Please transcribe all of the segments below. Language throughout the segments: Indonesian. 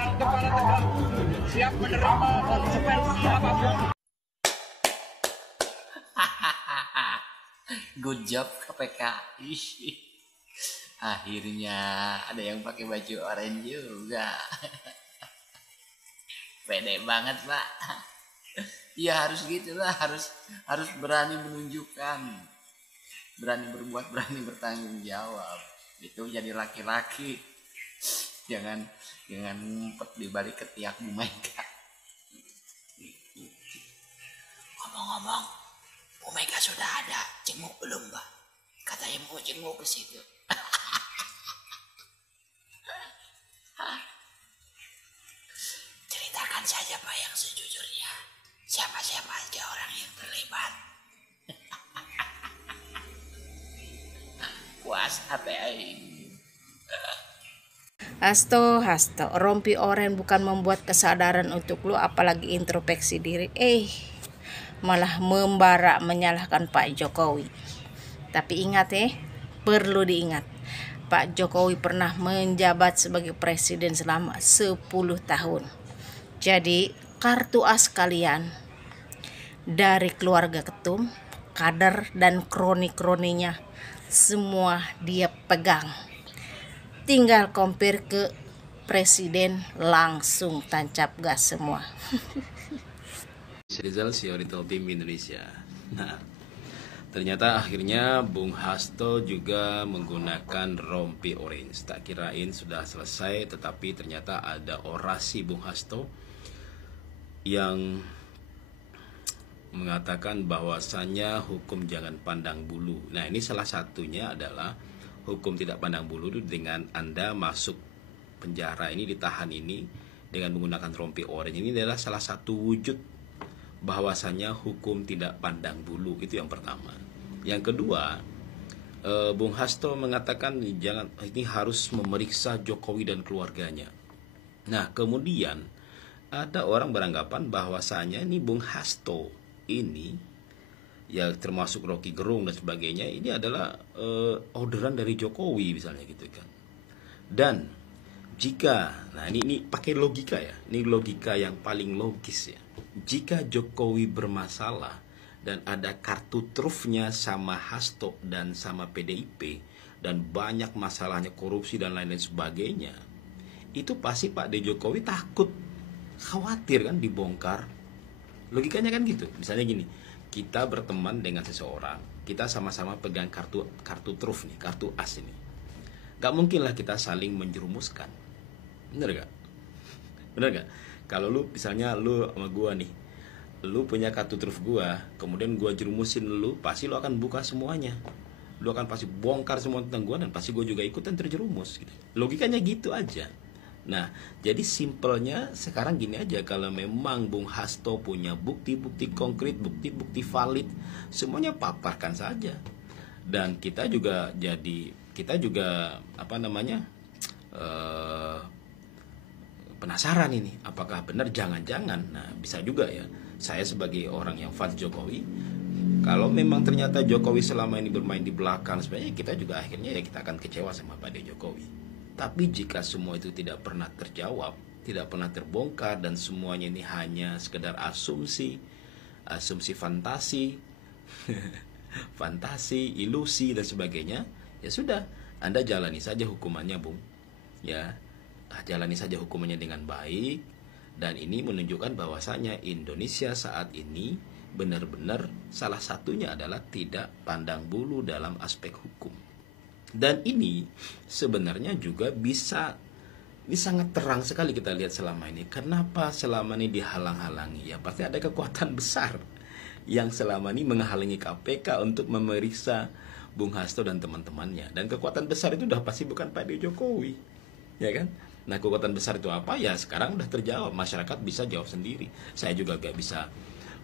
dengan kepala tegak, siap menerima konsekuensi apapun. Good job KPK. Akhirnya ada yang pakai baju oranye juga. Pede banget, Pak. Ya harus gitulah, harus berani menunjukkan, berani berbuat, berani bertanggung jawab. Itu jadi laki-laki. Jangan ngumpet di balik ketiak Bu Mega. Ngomong-ngomong, Bu Mega sudah ada, jenguk belum, Mbak? Katanya mau jenguk ke situ. Ceritakan saja, Pak, yang sejujurnya. Siapa-siapa aja orang yang terlibat. Puas hati aing. Hasto, rompi oren bukan membuat kesadaran untuk lu, apalagi introspeksi diri. Malah membara menyalahkan Pak Jokowi. Tapi ingat perlu diingat, Pak Jokowi pernah menjabat sebagai presiden selama 10 tahun. Jadi kartu as kalian dari keluarga ketum, kader dan kroni-kroninya semua dia pegang. Tinggal compare ke presiden, langsung tancap gas semua. Rizal Oriental Team Indonesia. Nah, ternyata akhirnya Bung Hasto juga menggunakan rompi orange. Tak kirain sudah selesai, tetapi ternyata ada orasi Bung Hasto yang mengatakan bahwasannya hukum jangan pandang bulu. Nah, ini salah satunya adalah hukum tidak pandang bulu dengan Anda masuk penjara ini, ditahan ini dengan menggunakan rompi orange. Ini adalah salah satu wujud bahwasannya hukum tidak pandang bulu. Itu yang pertama. Yang kedua, Bung Hasto mengatakan ini harus memeriksa Jokowi dan keluarganya. Nah, kemudian ada orang beranggapan bahwasanya ini Bung Hasto ini, ya termasuk Rocky Gerung dan sebagainya, ini adalah orderan dari Jokowi misalnya gitu kan. Dan jika, nah ini pakai logika ya, ini logika yang paling logis ya. Jika Jokowi bermasalah dan ada kartu trufnya sama Hasto dan sama PDIP dan banyak masalahnya korupsi dan lain-lain sebagainya, itu pasti Pak Jokowi takut, khawatir kan dibongkar. Logikanya kan gitu. Misalnya gini, kita berteman dengan seseorang, kita sama-sama pegang kartu truf nih, kartu as ini. Gak mungkin lah kita saling menjerumuskan. Bener gak? Bener gak? Kalau lu misalnya lu sama gua nih, lu punya kartu truf gua, kemudian gua jerumusin lu, pasti lu akan buka semuanya. Lu akan pasti bongkar semua tentang gua dan pasti gua juga ikutan terjerumus gitu. Logikanya gitu aja. Nah, jadi simpelnya sekarang gini aja, kalau memang Bung Hasto punya bukti-bukti konkret, bukti-bukti valid, semuanya paparkan saja. Dan kita juga penasaran ini, apakah benar? Jangan-jangan, nah bisa juga ya, saya sebagai orang yang fans Jokowi, kalau memang ternyata Jokowi selama ini bermain di belakang, sebenarnya kita juga akhirnya ya kita akan kecewa sama Pak Jokowi. Tapi jika semua itu tidak pernah terjawab, tidak pernah terbongkar, dan semuanya ini hanya sekedar asumsi fantasi, fantasi, ilusi dan sebagainya, ya sudah, Anda jalani saja hukumannya, Bung. Ya, jalani saja hukumannya dengan baik. Dan ini menunjukkan bahwasanya Indonesia saat ini benar-benar salah satunya adalah tidak pandang bulu dalam aspek hukum. Dan ini sebenarnya juga ini sangat terang sekali kita lihat selama ini. Kenapa selama ini dihalang-halangi? Ya pasti ada kekuatan besar yang selama ini menghalangi KPK untuk memeriksa Bung Hasto dan teman-temannya. Dan kekuatan besar itu udah pasti bukan Pak Jokowi, ya kan? Nah, kekuatan besar itu apa? Ya sekarang udah terjawab, masyarakat bisa jawab sendiri. Saya juga gak bisa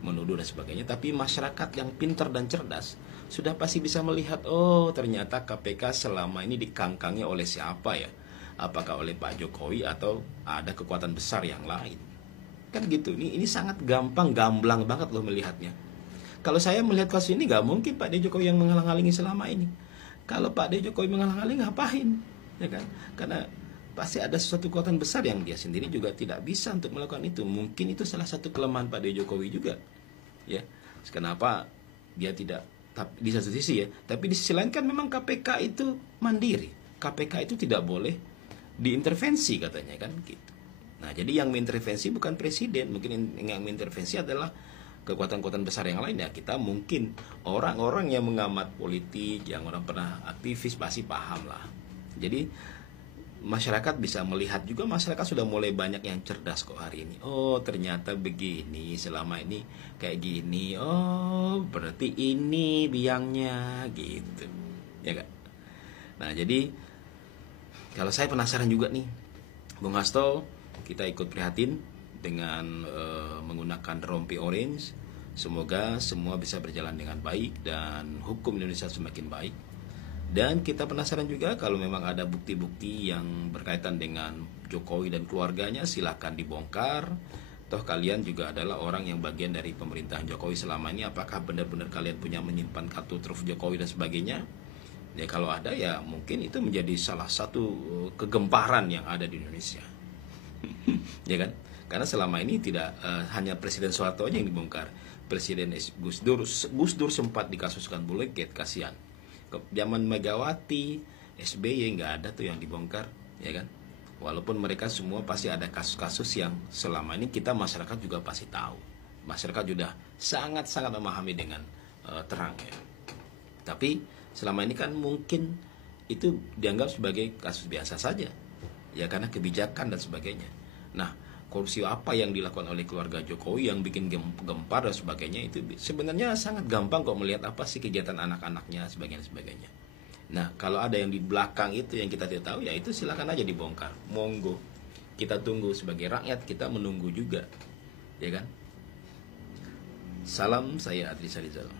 menuduh dan sebagainya, tapi masyarakat yang pintar dan cerdas sudah pasti bisa melihat, oh ternyata KPK selama ini dikangkangi oleh siapa ya? Apakah oleh Pak Jokowi atau ada kekuatan besar yang lain? Kan gitu. Ini sangat gampang, gamblang banget loh melihatnya. Kalau saya melihat kasus ini, gak mungkin Pak Jokowi yang menghalang-halangi selama ini. Kalau Pak Jokowi menghalang-halangi, ngapain? Ya kan? Karena pasti ada sesuatu kekuatan besar yang dia sendiri juga tidak bisa untuk melakukan itu. Mungkin itu salah satu kelemahan Pak Jokowi juga, ya. Kenapa dia tidak, di satu sisi ya, tapi di sisi lain kan memang KPK itu mandiri. KPK itu tidak boleh diintervensi katanya kan gitu. Nah, jadi yang mengintervensi bukan presiden, mungkin yang mengintervensi adalah kekuatan-kekuatan besar yang lain. Ya, kita mungkin orang-orang yang mengamat politik, yang orang pernah aktivis pasti paham lah. Jadi masyarakat bisa melihat juga, masyarakat sudah mulai banyak yang cerdas kok hari ini. Oh, ternyata begini, selama ini kayak gini. Oh, berarti ini biangnya gitu. Ya kan? Nah, jadi kalau saya penasaran juga nih, Bung Hasto, kita ikut prihatin dengan menggunakan rompi orange. Semoga semua bisa berjalan dengan baik dan hukum Indonesia semakin baik. Dan kita penasaran juga kalau memang ada bukti-bukti yang berkaitan dengan Jokowi dan keluarganya, silakan dibongkar. Toh kalian juga adalah orang yang bagian dari pemerintahan Jokowi selama ini. Apakah benar-benar kalian punya menyimpan kartu truf Jokowi dan sebagainya? Ya kalau ada ya mungkin itu menjadi salah satu kegemparan yang ada di Indonesia. Ya kan? Karena selama ini tidak hanya Presiden Soeharto aja yang dibongkar. Presiden Gus Dur sempat dikasuskan bullyinggate, kasihan. Zaman Megawati, SBY nggak ada tuh yang dibongkar, ya kan? Walaupun mereka semua pasti ada kasus-kasus yang selama ini kita masyarakat juga pasti tahu. Masyarakat sudah sangat-sangat memahami dengan terang ya. Tapi selama ini kan mungkin itu dianggap sebagai kasus biasa saja, ya karena kebijakan dan sebagainya. Nah, korupsi apa yang dilakukan oleh keluarga Jokowi yang bikin gempar dan sebagainya itu sebenarnya sangat gampang kok melihat apa sih kegiatan anak-anaknya sebagainya. Nah, kalau ada yang di belakang itu yang kita tidak tahu, ya itu silakan aja dibongkar. Monggo. Kita tunggu sebagai rakyat, kita menunggu juga. Ya kan? Salam, saya Adri Sarizal.